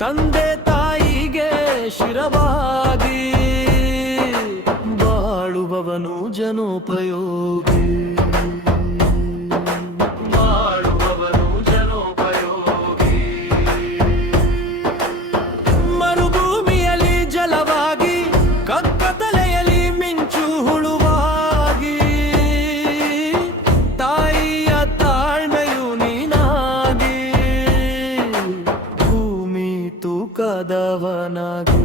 ತಂದೆ ತಾಯಿಗೆ ಶಿರವಾಗಿ ಬಾಳುವವನು ಜನೋಪಯೋಗಿ. ಬಾಳುವವನು ಜನೋಪಯೋಗಿ. ಮರುಭೂಮಿಯಲ್ಲಿ ಜಲವಾಗಿ, ಕಕ್ಕತಲೆಯಲ್ಲಿ ಮಿಂಚು ಹುಳುವಾಗಿ, ತಾಯಿಯ ತಾಳ್ಮೆಯು ನೀನಾಗಿ, ಭೂಮಿ ತೂಕದವನಾಗಿ,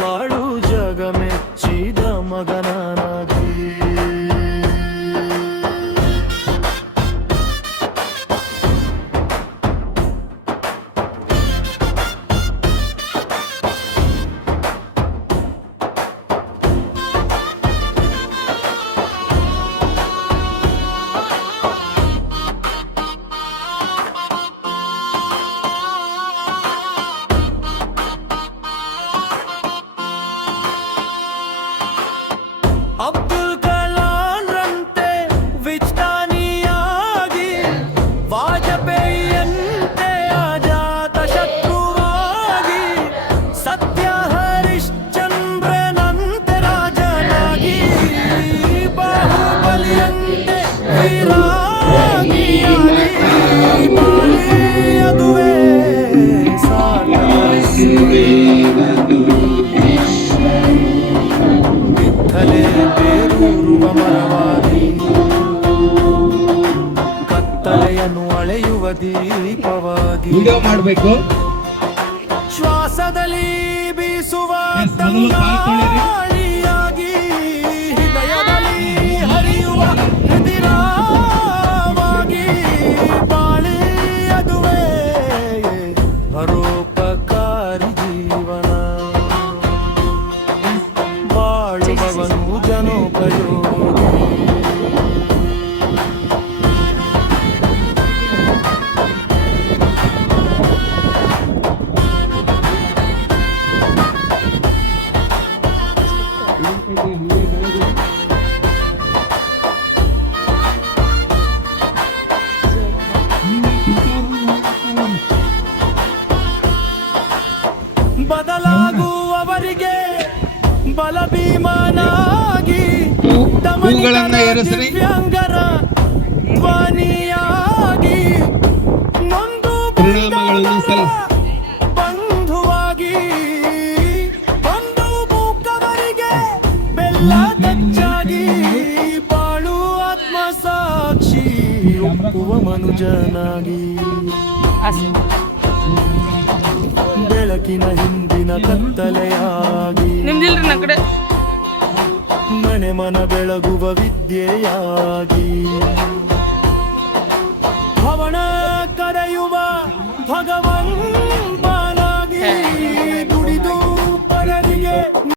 ಬಾಳು ಜಗ ಮೆಚ್ಚಿದ ಮಗನಾಗಿ. ಅಬ್ದುಲ್ ಕಲಾಂರಂತೆ ವಿಜ್ಞಾನಿಯಾಗಿ, ವಾಜಪೇಯಿಯಂತೆ ಅಜಾತ ಶತ್ರುವಾಗಿ, ಸತ್ಯ ಹರಿಶ್ಚಂದ್ರನಂತೆ ರಾಜನಾಗಿ, ಬಾಹುಬಲಿಯಂತೆ ವೀರಾಗಿಯಾಗಿ, ಅದುವೇ ಕಲೆ ಬೇರೂರುವ ಮರವಾಗಿ, ಕತ್ತಲೆಯನ್ನು ಅಳೆಯುವ ದೀಪವಾಗಿ, ಮಾಡಬೇಕು. ಶ್ವಾಸದಲ್ಲಿ ಬೀಸುವ ತಂಗಾಳಿಯಾಗಿ, ಹೃದಯದಲ್ಲಿ ಹರಿಯುವ ಹೃದಿರಾವಾಗಿ, ಬಾಳಿ ಅದುವೇ ಪರೋಪಕಾರಿ ಜೀವನ. ಬಾಳುವವನು ಜನೋಪಯೋಗಿ. ಬದಲಾಗುವವರಿಗೆ ಬಲಭೀಮನಾಗಿ, ದಿವ್ಯಾಂಗರ ಧ್ವನಿಯಾಗಿ, ನೊಂದು ಬಂಧುವಾಗಿ, ಬಂಧು ಮೂಕವರಿಗೆ ಬೆಲ್ಲ ತಚ್ಚಾಗಿ, ಬಾಳು ಆತ್ಮಸಾಕ್ಷಿ ಒಪ್ಪುವ ಮನುಜನಾಗಿ, ಬೆಳಕಿನ ಹಿಂದಿನ ಕತ್ತಲೆಯಾಗಿ, ಮನೆ ಮನ ಬೆಳಗುವ ವಿದ್ಯೆಯಾಗಿ, ಭವನ ಕರೆಯುವ ಭಗವ